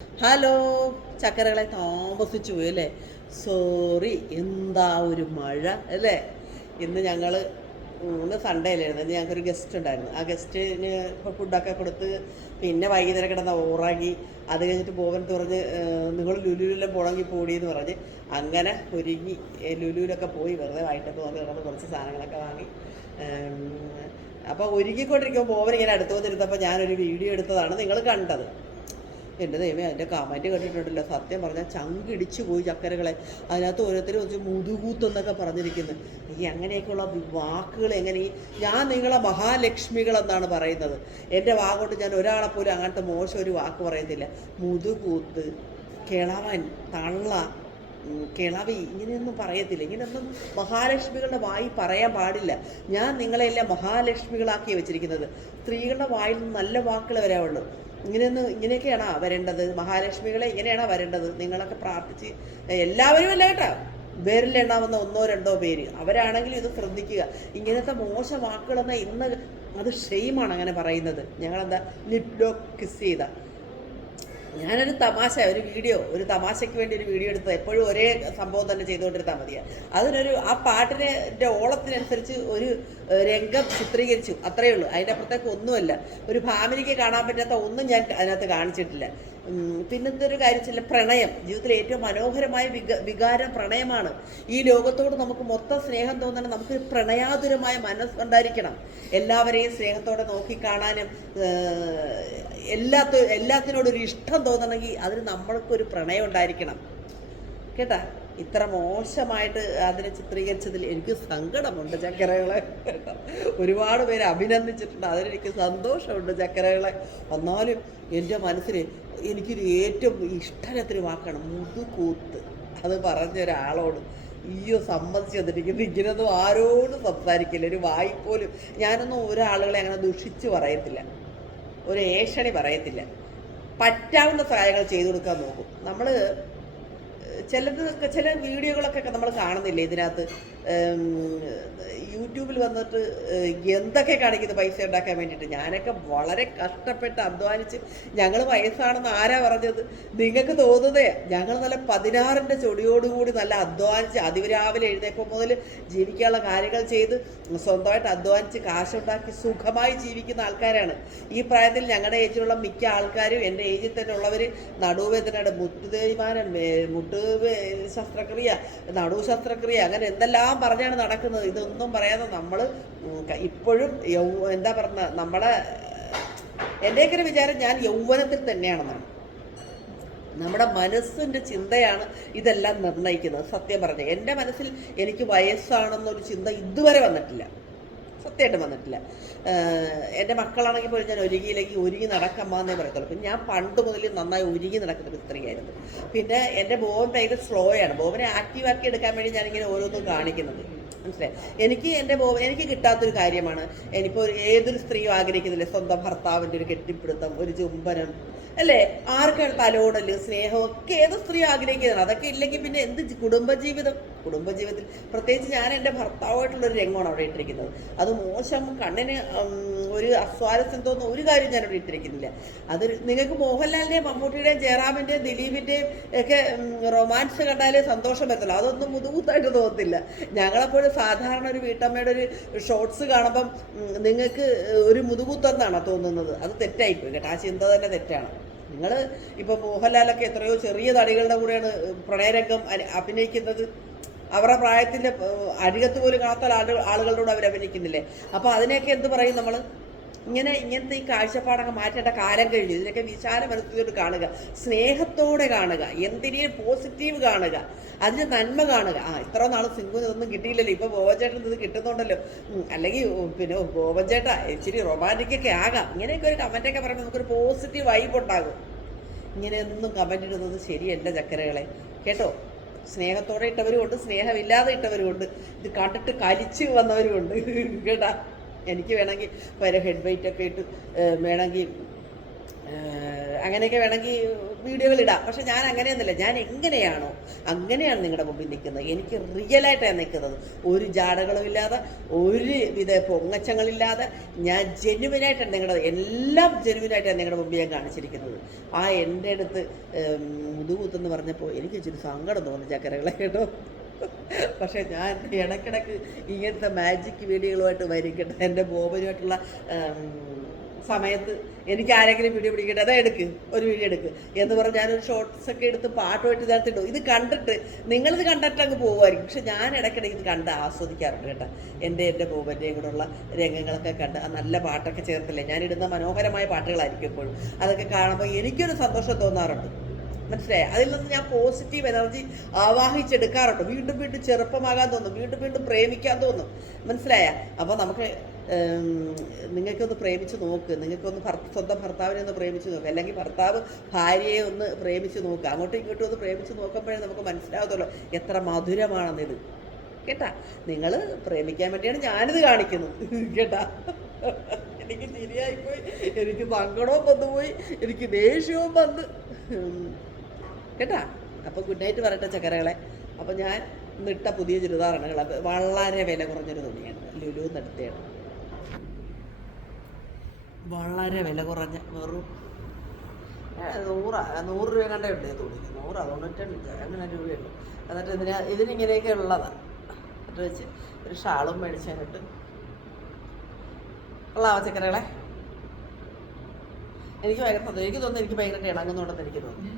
Hello ചക്കരകളെ താമസിച്ചു പോയി അല്ലേ? സോറി, എന്താ ഒരു മഴ അല്ലേ? ഇന്ന് സൺഡേ അല്ലായിരുന്നു. ഞങ്ങൾക്കൊരു ഗസ്റ്റ് ഉണ്ടായിരുന്നു. ആ ഗസ്റ്റിന് ഇപ്പോൾ ഫുഡൊക്കെ കൊടുത്ത് പിന്നെ വൈകുന്നേരം കിടന്ന ഉറങ്ങി. അത് കഴിഞ്ഞിട്ട് പോവൻ പറഞ്ഞ് നിങ്ങൾ ലുലുവിലെല്ലാം പോകണമെങ്കിൽ പോടിയെന്ന് പറഞ്ഞ് അങ്ങനെ ഒരുങ്ങി ലുലുവിലൊക്കെ പോയി വെറുതെ വൈകിട്ടൊക്കെ വന്ന് കിടന്ന് കുറച്ച് സാധനങ്ങളൊക്കെ വാങ്ങി. അപ്പോൾ ഒരുങ്ങിക്കൊണ്ടിരിക്കുമ്പോൾ പോവൻ ഇങ്ങനെ അടുത്ത് വന്നിരുന്നപ്പോൾ ഞാനൊരു വീഡിയോ എടുത്തതാണ് നിങ്ങൾ കണ്ടത്. എൻ്റെ ദൈവമേ, അതിൻ്റെ കമൻറ്റ് കണ്ടിട്ടുണ്ടല്ലോ, സത്യം പറഞ്ഞാൽ ചങ്കിടിച്ചു പോയി ചക്കരകളെ. അതിനകത്ത് ഓരോരുത്തരും വെച്ച് മുതുകൂത്തെന്നൊക്കെ പറഞ്ഞിരിക്കുന്നു. ഈ അങ്ങനെയൊക്കെയുള്ള വാക്കുകൾ എങ്ങനെ ഞാൻ നിങ്ങളെ മഹാലക്ഷ്മികളെന്നാണ് പറയുന്നത്. എൻ്റെ വാഗോട്ട് ഞാൻ ഒരാളെ പോലും അങ്ങനത്തെ മോശം ഒരു വാക്ക് പറയത്തില്ല. മുതുകൂത്ത്, കിളവൻ, തള്ള, കിളവി ഇങ്ങനെയൊന്നും പറയത്തില്ല. ഇങ്ങനെയൊന്നും മഹാലക്ഷ്മികളുടെ വായി പറയാൻ പാടില്ല. ഞാൻ നിങ്ങളെല്ലാം മഹാലക്ഷ്മികളാക്കി വെച്ചിരിക്കുന്നത്. സ്ത്രീകളുടെ വായിൽ നിന്ന് നല്ല വാക്കുകൾ വരാവുള്ളൂ. ഇങ്ങനെയൊക്കെയാണോ വരേണ്ടത്? മഹാലക്ഷ്മികളെ ഇങ്ങനെയാണോ വരേണ്ടത്? നിങ്ങളൊക്കെ പ്രാർത്ഥിച്ച് എല്ലാവരും അല്ല കേട്ടോ, പേരിലെണ്ണാവുന്ന ഒന്നോ രണ്ടോ പേര് അവരാണെങ്കിലും ഇത് ശ്രദ്ധിക്കുക. ഇങ്ങനത്തെ മോശം വാക്കുകളെന്നാൽ ഇന്ന് അത് ഷെയിമാണ് അങ്ങനെ പറയുന്നത്. ഞങ്ങളെന്താ ലിപ് ലോക്ക് കിസ് ചെയ്ത ഞാനൊരു ഒരു തമാശയ്ക്ക് വേണ്ടി ഒരു വീഡിയോ എടുത്തത്. എപ്പോഴും ഒരേ സംഭവം തന്നെ ചെയ്തുകൊണ്ടിരുന്നാൽ മതിയാണ്. ആ പാട്ടിൻ്റെ ഓളത്തിനനുസരിച്ച് ഒരു രംഗം ചിത്രീകരിച്ചു, അത്രയേ ഉള്ളൂ. അതിൻ്റെ അപ്പുറത്തേക്ക് ഒന്നുമല്ല. ഒരു ഫാമിലിക്ക് കാണാൻ പറ്റാത്ത ഒന്നും ഞാൻ അതിനകത്ത് കാണിച്ചിട്ടില്ല. പിന്നത്തെ ഒരു കാര്യം, പ്രണയം ജീവിതത്തിലെ ഏറ്റവും മനോഹരമായ വികാരം പ്രണയമാണ്. ഈ ലോകത്തോട് നമുക്ക് മൊത്തം സ്നേഹം തോന്നണം. നമുക്കൊരു പ്രണയാതുരമായ മനസ്സുണ്ടായിരിക്കണം. എല്ലാവരെയും സ്നേഹത്തോടെ നോക്കിക്കാണാനും എല്ലാത്തിനോടൊരു ഇഷ്ടം തോന്നണമെങ്കിൽ അതിന് നമ്മൾക്കൊരു പ്രണയം ഉണ്ടായിരിക്കണം കേട്ടാ. ഇത്ര മോശമായിട്ട് അതിനെ ചിത്രീകരിച്ചതിൽ എനിക്ക് സങ്കടമുണ്ട് ചക്കരകളെ കേട്ടോ. ഒരുപാട് പേര് അഭിനന്ദിച്ചിട്ടുണ്ട്, അതിലെനിക്ക് സന്തോഷമുണ്ട് ചക്കരകളെ. എന്നാലും എൻ്റെ മനസ്സിൽ എനിക്കൊരു ഏറ്റവും ഇഷ്ടമല്ലാത്തൊരു വാക്കാണ് മുതുകൂത്ത്. അത് പറഞ്ഞൊരാളോട് സമ്മതിച്ചു തന്നിരിക്കുന്നു. ഇങ്ങനൊന്നും ആരോടും സംസാരിക്കില്ല, ഒരു വായിപ്പോലും. ഞാനൊന്നും ഒരാളുകളെ അങ്ങനെ ദുഷിച്ച് പറയത്തില്ല, ഒരു ഏഷണി പറയത്തില്ല. പറ്റാവുന്ന സഹായങ്ങൾ ചെയ്തു കൊടുക്കാൻ നോക്കും. നമ്മൾ ചില വീഡിയോകളൊക്കെ നമ്മൾ കാണുന്നില്ലേ ഇതിനകത്ത്, യൂട്യൂബിൽ വന്നിട്ട് എന്തൊക്കെ കാണിക്കുന്നത് പൈസ ഉണ്ടാക്കാൻ വേണ്ടിയിട്ട്. ഞാനൊക്കെ വളരെ കഷ്ടപ്പെട്ട് അധ്വാനിച്ച്, ഞങ്ങൾ വയസ്സാണെന്ന് ആരാ പറഞ്ഞത്? നിങ്ങൾക്ക് തോന്നുന്നേ ഞങ്ങൾ നല്ല 16ൻ്റെ ചൊടിയോടുകൂടി നല്ല അധ്വാനിച്ച് അതിരാവിലെ എഴുന്നേൽപ്പം മുതൽ ജീവിക്കാനുള്ള കാര്യങ്ങൾ ചെയ്ത് സ്വന്തമായിട്ട് അധ്വാനിച്ച് കാശുണ്ടാക്കി സുഖമായി ജീവിക്കുന്ന ആൾക്കാരാണ്. ഈ പ്രായത്തിൽ ഞങ്ങളുടെ ഏജിലുള്ള മിക്ക ആൾക്കാരും, എൻ്റെ ഏജിൽ തന്നെ ഉള്ളവർ നടുവേദനയുടെ മുട്ടുതേയ്മാനം, ശസ്ത്രക്രിയ, നടു ശസ്ത്രക്രിയ, അങ്ങനെ എന്തെല്ലാം പറഞ്ഞാണ് നടക്കുന്നത്. ഇതൊന്നും പറയാതെ നമ്മൾ ഇപ്പോഴും എന്താ പറഞ്ഞ നമ്മളെ എൻ്റെയൊക്കെ ഒരു വിചാരം ഞാൻ യൗവനത്തിൽ തന്നെയാണെന്നാണ്. നമ്മുടെ മനസ്സിൻ്റെ ചിന്തയാണ് ഇതെല്ലാം നിർണ്ണയിക്കുന്നത്. സത്യം പറഞ്ഞ എൻ്റെ മനസ്സിൽ എനിക്ക് വയസ്സാണെന്നൊരു ചിന്ത ഇതുവരെ വന്നിട്ടില്ല, സത്യമായിട്ട് വന്നിട്ടില്ല. എൻ്റെ മക്കളാണെങ്കിൽ പോലും ഞാൻ ഒരുങ്ങി നടക്കമ്മാന്നേ പറയത്തുള്ളൂ. പിന്നെ ഞാൻ പണ്ട് മുതൽ നന്നായി ഒരുങ്ങി നടക്കുന്നൊരു സ്ത്രീയായിരുന്നു. പിന്നെ എൻ്റെ ബോബൻ ഭയങ്കര സ്ലോ ആണ്. ബോബനെ ആക്റ്റീവാക്കി എടുക്കാൻ വേണ്ടി ഞാനിങ്ങനെ ഓരോന്നും കാണിക്കുന്നത്, മനസ്സിലായി. എനിക്ക് കിട്ടാത്തൊരു കാര്യമാണ്. എനിപ്പോൾ ഏതൊരു സ്ത്രീയും ആഗ്രഹിക്കുന്നില്ലേ, സ്വന്തം ഭർത്താവിൻ്റെ ഒരു കെട്ടിപ്പിടുത്തം, ഒരു ചുംബനം അല്ലേ? ആർക്കാണ് തലോടല്, സ്നേഹമൊക്കെ ഏത് സ്ത്രീ ആഗ്രഹിക്കുന്നതാണ്. അതൊക്കെ ഇല്ലെങ്കിൽ പിന്നെ എന്ത് കുടുംബജീവിതത്തിൽ പ്രത്യേകിച്ച് ഞാൻ എൻ്റെ ഭർത്താവായിട്ടുള്ളൊരു രംഗമാണ് അവിടെ ഇട്ടിരിക്കുന്നത്. അത് മോശം, കണ്ണിന് ഒരു അസ്വാരസ്യം തോന്നുന്ന ഒരു കാര്യം ഞാൻ അവിടെ ഇട്ടിരിക്കുന്നില്ല. അത് നിങ്ങൾക്ക് മോഹൻലാലിൻ്റെയും മമ്മൂട്ടിയുടെയും ജയറാമിൻ്റെയും ദിലീപിൻ്റെയും ഒക്കെ റൊമാൻസ് കണ്ടാലേ സന്തോഷം വരത്തുള്ളൂ. അതൊന്നും മുതുകൂത്തായിട്ട് തോന്നത്തില്ല. ഞങ്ങളെപ്പോഴും സാധാരണ ഒരു വീട്ടമ്മയുടെ ഒരു ഷോർട്സ് കാണുമ്പം നിങ്ങൾക്ക് ഒരു മുതുകൂത്തെന്നാണോ തോന്നുന്നത്? അത് തെറ്റായിപ്പോയി കേട്ടോ. ആ ചിന്ത തന്നെ തെറ്റാണ്. നിങ്ങൾ ഇപ്പോൾ മോഹൻലാലൊക്കെ എത്രയോ ചെറിയ തടികളുടെ കൂടെയാണ് പ്രണയരംഗം അഭിനയിക്കുന്നത്. അവരുടെ പ്രായത്തിൻ്റെ അരികത്ത് പോലും കാണാത്ത ആളുകളോട് അവർ അഭിനയിക്കുന്നില്ലേ? അപ്പോൾ അതിനെയൊക്കെ എന്ത് പറയും നമ്മൾ? ഇങ്ങനത്തെ ഈ കാഴ്ചപ്പാടൊക്കെ മാറ്റേണ്ട കാലം കഴിഞ്ഞു. ഇതിനൊക്കെ വിശാല മനസ്സിലോട്ട് കാണുക, സ്നേഹത്തോടെ കാണുക, എന്തിനേയും പോസിറ്റീവ് കാണുക, അതിന് നന്മ കാണുക. ഇത്ര നാൾ സിംഗിന് ഇതൊന്നും കിട്ടിയില്ലല്ലോ, ഇപ്പോൾ ബോബൻചേട്ടൻ ഇത് കിട്ടുന്നുണ്ടല്ലോ, അല്ലെങ്കിൽ പിന്നെ ബോബൻചേട്ടാ ഇച്ചിരി റൊമാൻറ്റിക്കൊക്കെ ആകാം. ഇങ്ങനെയൊക്കെ ഒരു കമൻറ്റൊക്കെ പറയുമ്പോൾ നമുക്കൊരു പോസിറ്റീവ് വൈബ് ഉണ്ടാകും. ഇങ്ങനെയൊന്നും കമൻറ്റ് ഇടുന്നത് ശരിയല്ല ചക്കരകളെ കേട്ടോ. സ്നേഹത്തോടെ ഇട്ടവരുമുണ്ട്, സ്നേഹമില്ലാതെ ഇട്ടവരുമുണ്ട്, ഇത് കണ്ടിട്ട് കലിച്ച് വന്നവരുമുണ്ട് കേട്ടാ. എനിക്ക് വേണമെങ്കിൽ ഹെഡ് വെയിറ്റൊക്കെ ഇട്ട് വേണമെങ്കിൽ അങ്ങനെയൊക്കെ വേണമെങ്കിൽ വീഡിയോകൾ ഇടാം. പക്ഷെ ഞാൻ അങ്ങനെയൊന്നുമില്ല. ഞാൻ എങ്ങനെയാണോ അങ്ങനെയാണ് നിങ്ങളുടെ മുമ്പിൽ നിൽക്കുന്നത്. എനിക്ക് റിയലായിട്ടാണ് നിൽക്കുന്നത്. ഒരു ജാടകളും ഇല്ലാതെ, ഒരു വിധ പൊങ്ങച്ചങ്ങളില്ലാതെ ഞാൻ ജെന്യുവിനായിട്ടാണ് എല്ലാം ജെന്യുവിനായിട്ടാണ് നിങ്ങളുടെ മുമ്പിൽ ഞാൻ കാണിച്ചിരിക്കുന്നത്. എൻ്റെ അടുത്ത് മുതുകൂത്തെന്ന് പറഞ്ഞപ്പോൾ എനിക്ക് ഇച്ചിരി സങ്കടം തോന്നി ചക്കരകളെ കേട്ടോ. പക്ഷേ ഞാൻ ഇടയ്ക്കിടയ്ക്ക് ഇങ്ങനത്തെ മാജിക് വീഡിയോകളുമായിട്ട് വരും കേട്ടോ. എൻ്റെ ബോബനുമായിട്ടുള്ള സമയത്ത് എനിക്ക് ആരെങ്കിലും വീഡിയോ പിടിക്കട്ടെ, അതാ എടുക്ക്, ഒരു വീഡിയോ എടുക്ക് എന്ന് പറഞ്ഞ് ഞാനൊരു ഷോർട്ട്സൊക്കെ എടുത്ത് പാട്ടുമായിട്ട് ഇതിനകത്തിടും. ഇത് കണ്ടിട്ട് നിങ്ങളിത് കണ്ടിട്ട് അങ്ങ് പോകുമായിരിക്കും. പക്ഷെ ഞാൻ ഇടയ്ക്കിടയ്ക്ക് ഇത് കണ്ട് ആസ്വദിക്കാറുണ്ട് കേട്ടോ. എൻ്റെ ബോബൻ്റെയും കൂടെയുള്ള രംഗങ്ങളൊക്കെ കണ്ട് ആ നല്ല പാട്ടൊക്കെ ചേർത്തില്ലേ, ഞാനിടുന്ന മനോഹരമായ പാട്ടുകളായിരിക്കും എപ്പോഴും. അതൊക്കെ കാണുമ്പോൾ എനിക്കൊരു സന്തോഷം തോന്നാറുണ്ട്. മനസ്സിലായി? അതിൽ നിന്ന് ഞാൻ പോസിറ്റീവ് എനർജി ആവാഹിച്ചെടുക്കാറുണ്ട്. വീണ്ടും വീണ്ടും ചെറുപ്പമാകാൻ തോന്നും, വീണ്ടും വീണ്ടും പ്രേമിക്കാൻ തോന്നും. മനസ്സിലായ? അപ്പോൾ നമുക്ക് നിങ്ങൾക്കൊന്ന് പ്രേമിച്ച് നോക്ക്. നിങ്ങൾക്കൊന്ന് സ്വന്തം ഭർത്താവിനെ ഒന്ന് പ്രേമിച്ച് നോക്കുക, അല്ലെങ്കിൽ ഭർത്താവ് ഭാര്യയെ ഒന്ന് പ്രേമിച്ച് നോക്കുക. അങ്ങോട്ടും ഇങ്ങോട്ടും ഒന്ന് പ്രേമിച്ച് നോക്കുമ്പോഴേ നമുക്ക് മനസ്സിലാകത്തുള്ളൂ എത്ര മധുരമാണെന്നിത് കേട്ടാ. നിങ്ങൾ പ്രേമിക്കാൻ വേണ്ടിയാണ് ഞാനിത് കാണിക്കുന്നത് കേട്ടാ. എനിക്ക് ചിരിയായിപ്പോയി, എനിക്ക് സങ്കടവും വന്നുപോയി, എനിക്ക് ദേഷ്യവും വന്ന് കേട്ടാ. അപ്പോൾ ഗുഡ് നൈറ്റ് പറയട്ടെ ചക്കരകളെ. അപ്പോൾ ഞാൻ ഇന്നിട്ട പുതിയ ചുരിദാറാണ്. വളരെ വില കുറഞ്ഞൊരു തുണിയാണ്, ലുലുന്ന് എടുത്തതാണ്. വളരെ വില കുറഞ്ഞ വെറും 100 രൂപ കണ്ടേ ഉണ്ട് തുണിക്ക്. 100 95 അങ്ങനെ രൂപയുള്ളൂ. എന്നിട്ട് ഇതിനിങ്ങനെയൊക്കെ ഉള്ളതാണ്. എന്നിട്ട് വെച്ച് ഒരു ഷാളും മേടിച്ചതിനിട്ട് കൊള്ളാവോ ചക്കരകളെ? എനിക്ക് ഭയങ്കര സന്തോഷം. എനിക്ക് തോന്നുന്നു എനിക്ക് ഭയങ്കര ഇണങ്ങുന്നുണ്ടെന്ന് എനിക്ക് തോന്നുന്നു.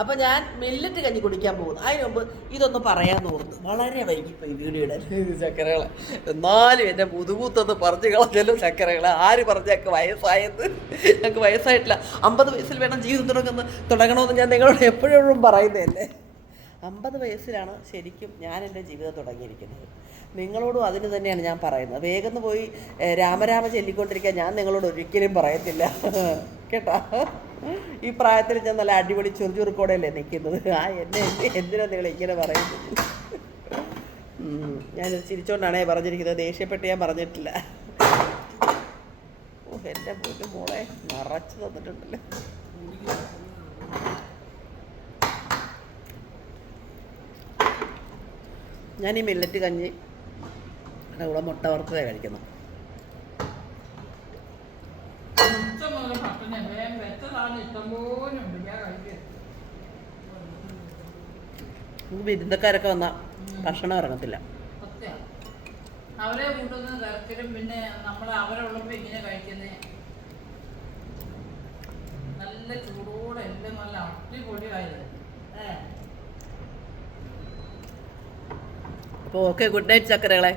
അപ്പോൾ ഞാൻ മില്ലറ്റ് കഞ്ഞി കുടിക്കാൻ പോകുന്നു. അതിന് മുമ്പ് ഇതൊന്ന് പറയാൻ ഓർത്ത് വളരെ വൈകിപ്പോയി വീഡിയോ ഇടാൻ ചക്കരകളെ. എന്നാലും എൻ്റെ മുതുകൂത്തൊന്ന് പറഞ്ഞു കളഞ്ഞല്ലോ ചക്കരകളെ. ആര് പറഞ്ഞൊക്കെ വയസ്സായത്? ഞങ്ങൾക്ക് വയസ്സായിട്ടില്ല. 50 വയസ്സിൽ വേണം ജീവിതം തുടങ്ങണമെന്ന് ഞാൻ നിങ്ങളോട് എപ്പോഴും പറയുന്നതല്ലേ. 50 വയസ്സിലാണ് ശരിക്കും ഞാൻ എൻ്റെ ജീവിതം തുടങ്ങിയിരിക്കുന്നത്. നിങ്ങളോടും അതിന് തന്നെയാണ് ഞാൻ പറയുന്നത്. വേഗം പോയി രാമരാമ ചൊല്ലിക്കൊണ്ടിരിക്കാൻ ഞാൻ നിങ്ങളോട് ഒരിക്കലും പറയത്തില്ല കേട്ടോ. ഈ പ്രായത്തിൽ ഞാൻ നല്ല അടിപൊളി ചുറുചുറുക്കോടെയല്ലേ നിൽക്കുന്നത്. എന്നെ എന്തിനാണ് നിങ്ങൾ ഇങ്ങനെ പറയുന്നത്? ഞാൻ ചിരിച്ചോണ്ടാണേ പറഞ്ഞിരിക്കുന്നത്, ദേഷ്യപ്പെട്ട് ഞാൻ പറഞ്ഞിട്ടില്ല. ഓ എൻ്റെ പൊന്നു മോളെ നിറച്ച് തന്നിട്ടുണ്ടല്ലോ. ഞാൻ ഈ മില്ലറ്റ് കഞ്ഞി ഇവിടെ മുട്ട വറുത്തതേ കഴിക്കുന്നു. വിരുന്നക്കാരൊക്കെ വന്നാൽ ഭക്ഷണം ഇറങ്ങത്തില്ല. അവരെ കൂട്ടുന്ന തരത്തിലും പിന്നെ നമ്മൾ അവരുള്ളപ്പോൾ ഇങ്ങനെ കഴിക്കുന്നത് നല്ല ചൂടോടെ എല്ലാം നല്ല അടിപൊളിയായത്. അപ്പോൾ ഓക്കെ, ഗുഡ് നൈറ്റ് ചക്കരകളെ.